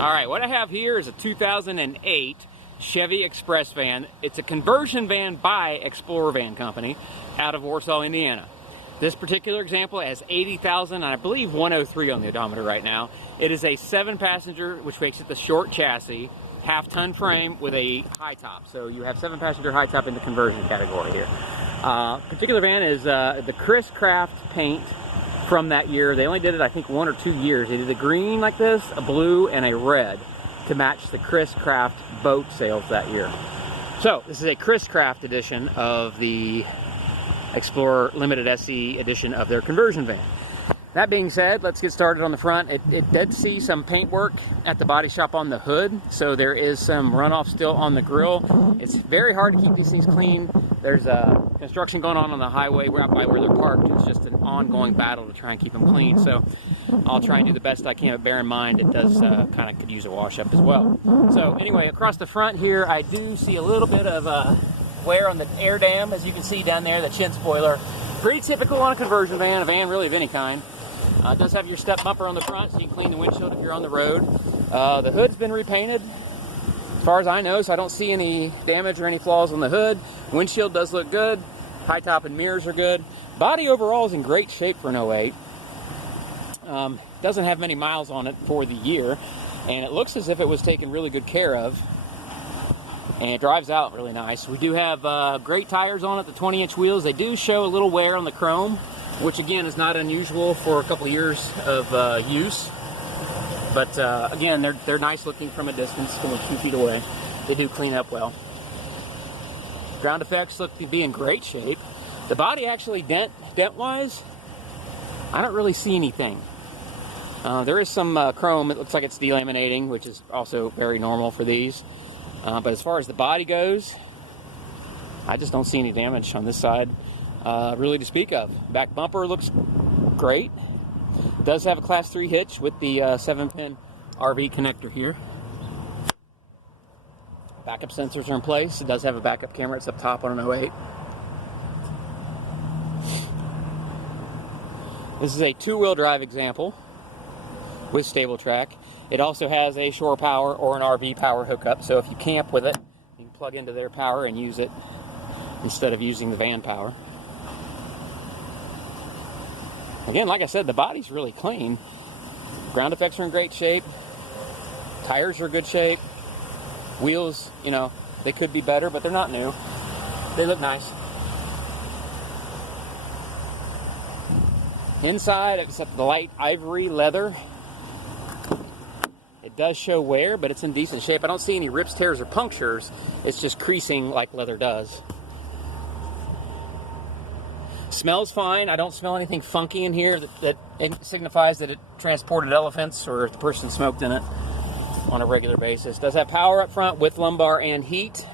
Alright, what I have here is a 2008 Chevy Express van. It's a conversion van by Explorer Van Company out of Warsaw, Indiana. This particular example has 80,000 and I believe 103 on the odometer right now. It is a 7-passenger, which makes it the short chassis, half-ton frame with a high top. So you have 7-passenger high top in the conversion category here. Particular van is the chriscraft paint from that year. They only did it, I think, 1 or 2 years. They did a green like this, a blue, and a red to match the chriscraft boat sales that year. So this is a chriscraft edition of the Explorer Limited SE edition of their conversion van. That being said, let's get started on the front. It did see some paint work at the body shop on the hood, so there is some runoff still on the grill. It's very hard to keep these things clean. There's construction going on the highway right by where they're parked. It's just an ongoing battle to try and keep them clean. So I'll try and do the best I can, but bear in mind it does kind of could use a wash up as well. So anyway, across the front here, I do see a little bit of wear on the air dam, as you can see down there, the chin spoiler. Pretty typical on a conversion van, a van really of any kind. It does have your step bumper on the front, so you can clean the windshield if you're on the road. The hood's been repainted, as far as I know, so I don't see any damage or any flaws on the hood. Windshield does look good. High top and mirrors are good. Body overall is in great shape for an 08. Doesn't have many miles on it for the year, and it looks as if it was taken really good care of. And it drives out really nice. We do have great tires on it, the 20-inch wheels. They do show a little wear on the chrome, which again is not unusual for a couple of years of use. But again, they're nice looking from a distance, from 2 feet away. They do clean up well. Ground effects look to be in great shape. The body actually, dent-wise, I don't really see anything. There is some chrome. It looks like it's delaminating, which is also very normal for these. But as far as the body goes, I just don't see any damage on this side really to speak of. Back bumper looks great. It does have a class 3 hitch with the 7-pin RV connector here. Backup sensors are in place. It does have a backup camera. It's up top on an 08. This is a 2-wheel drive example with stable track. It also has a shore power or an RV power hookup, so if you camp with it, you can plug into their power and use it instead of using the van power. Again, like I said, the body's really clean. Ground effects are in great shape. Tires are in good shape. Wheels, you know, they could be better, but they're not new. They look nice. Inside, except the light ivory leather, it does show wear, but it's in decent shape. I don't see any rips, tears, or punctures. It's just creasing like leather does. Smells fine. I don't smell anything funky in here that signifies that it transported elephants or the person smoked in it on a regular basis. Does have power up front with lumbar and heat.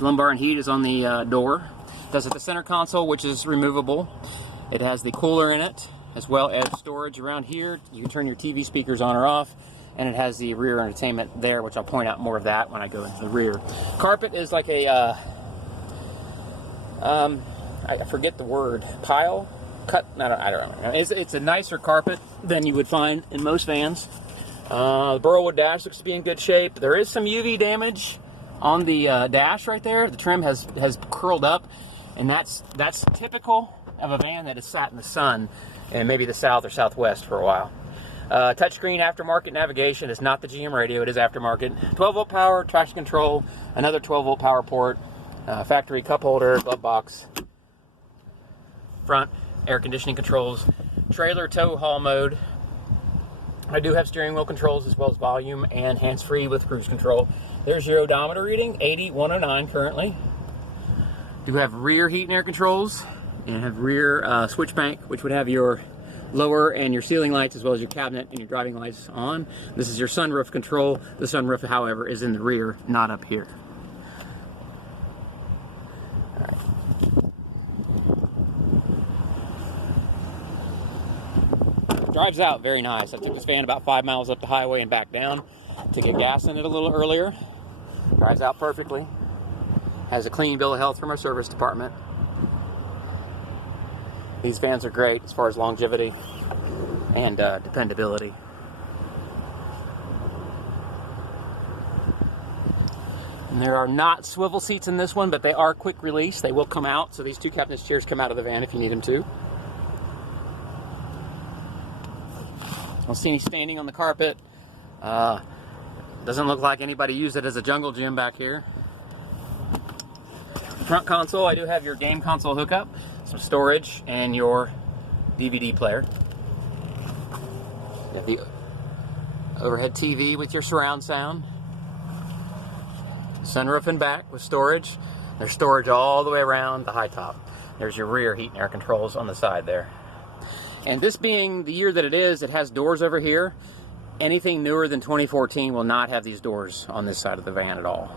Lumbar and heat is on the door. Does have the center console, which is removable. It has the cooler in it, as well as storage around here. You can turn your TV speakers on or off. And it has the rear entertainment there, which I'll point out more of that when I go into the rear. Carpet is like a, I forget the word, pile? Cut? I don't know. It's a nicer carpet than you would find in most vans. The Burlwood dash looks to be in good shape. There is some UV damage on the dash right there. The trim has curled up, and that's typical of a van that has sat in the sun in maybe the south or southwest for a while. Touchscreen aftermarket navigation is not the GM radio, it is aftermarket. 12-volt power, traction control, another 12-volt power port, factory cup holder, glove box, front air conditioning controls, trailer tow haul mode. I do have steering wheel controls as well as volume and hands-free with cruise control. There's your odometer reading, 80,109 currently. Do have rear heat and air controls, and have rear switch bank, which would have your lower and your ceiling lights as well as your cabinet and your driving lights on. This is your sunroof control. The sunroof, however, is in the rear, not up here. All right. Drives out very nice. I took this van about 5 miles up the highway and back down to get gas in it a little earlier. Drives out perfectly. Has a clean bill of health from our service department. These vans are great as far as longevity and dependability. And there are not swivel seats in this one, but they are quick release. They will come out, so these two captain's chairs come out of the van if you need them to. Don't see any staining on the carpet. Doesn't look like anybody used it as a jungle gym back here. Front console, I do have your game console hookup, some storage, and your DVD player. You have the overhead TV with your surround sound. Sunroof in back with storage. There's storage all the way around the high top. There's your rear heat and air controls on the side there. And this being the year that it is, it has doors over here. Anything newer than 2014 will not have these doors on this side of the van at all.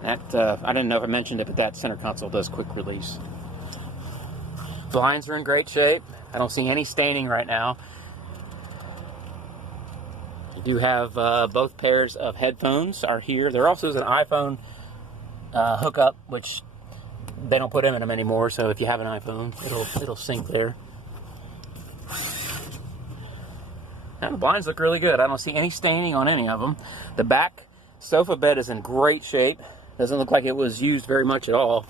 That I didn't know if I mentioned it, but that center console does quick release. Blinds are in great shape. I don't see any staining right now. You do have both pairs of headphones are here. There also is an iPhone hookup, which they don't put in them anymore. So if you have an iPhone, it'll sync there. Now the blinds look really good. I don't see any staining on any of them. The back sofa bed is in great shape. Doesn't look like it was used very much at all.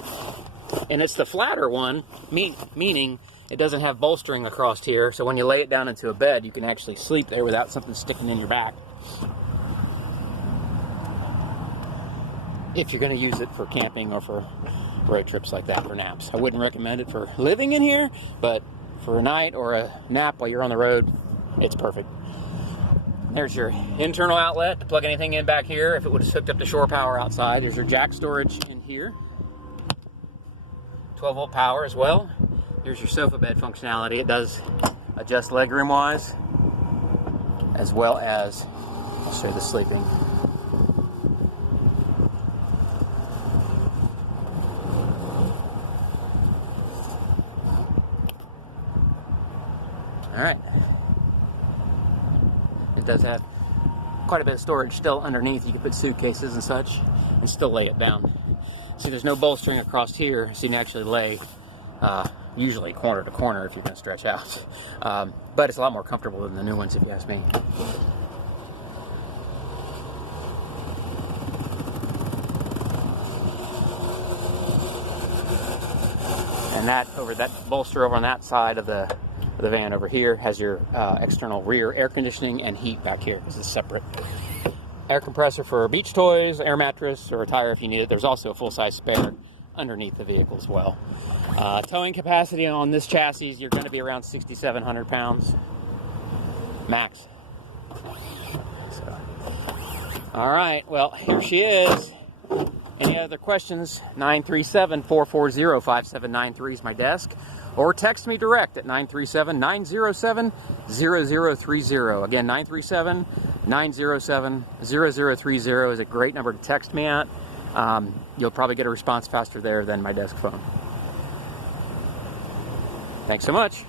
And it's the flatter one, meaning it doesn't have bolstering across here, so when you lay it down into a bed, you can actually sleep there without something sticking in your back. If you're going to use it for camping or for road trips like that, for naps. I wouldn't recommend it for living in here, but for a night or a nap while you're on the road, it's perfect. There's your internal outlet to plug anything in back here if it was hooked up to shore power outside. There's your jack storage in here. 12-volt power as well. Here's your sofa bed functionality. It does adjust legroom wise, as well as, I'll show you the sleeping. All right. It does have quite a bit of storage still underneath. You can put suitcases and such and still lay it down. See, there's no bolstering across here, so you can actually lay usually corner to corner if you're going to stretch out. But it's a lot more comfortable than the new ones, if you ask me. And that bolster over on that side of the van over here has your external rear air conditioning and heat back here. This is separate. Air compressor for beach toys, air mattress, or a tire if you need it. There's also a full-size spare underneath the vehicle as well. Towing capacity on this chassis, you're going to be around 6,700 pounds max. So, all right, well, here she is. Any other questions? 937-440-5793 is my desk. Or text me direct at 937-907-0030. Again, 937-907-0030 is a great number to text me at. You'll probably get a response faster there than my desk phone. Thanks so much.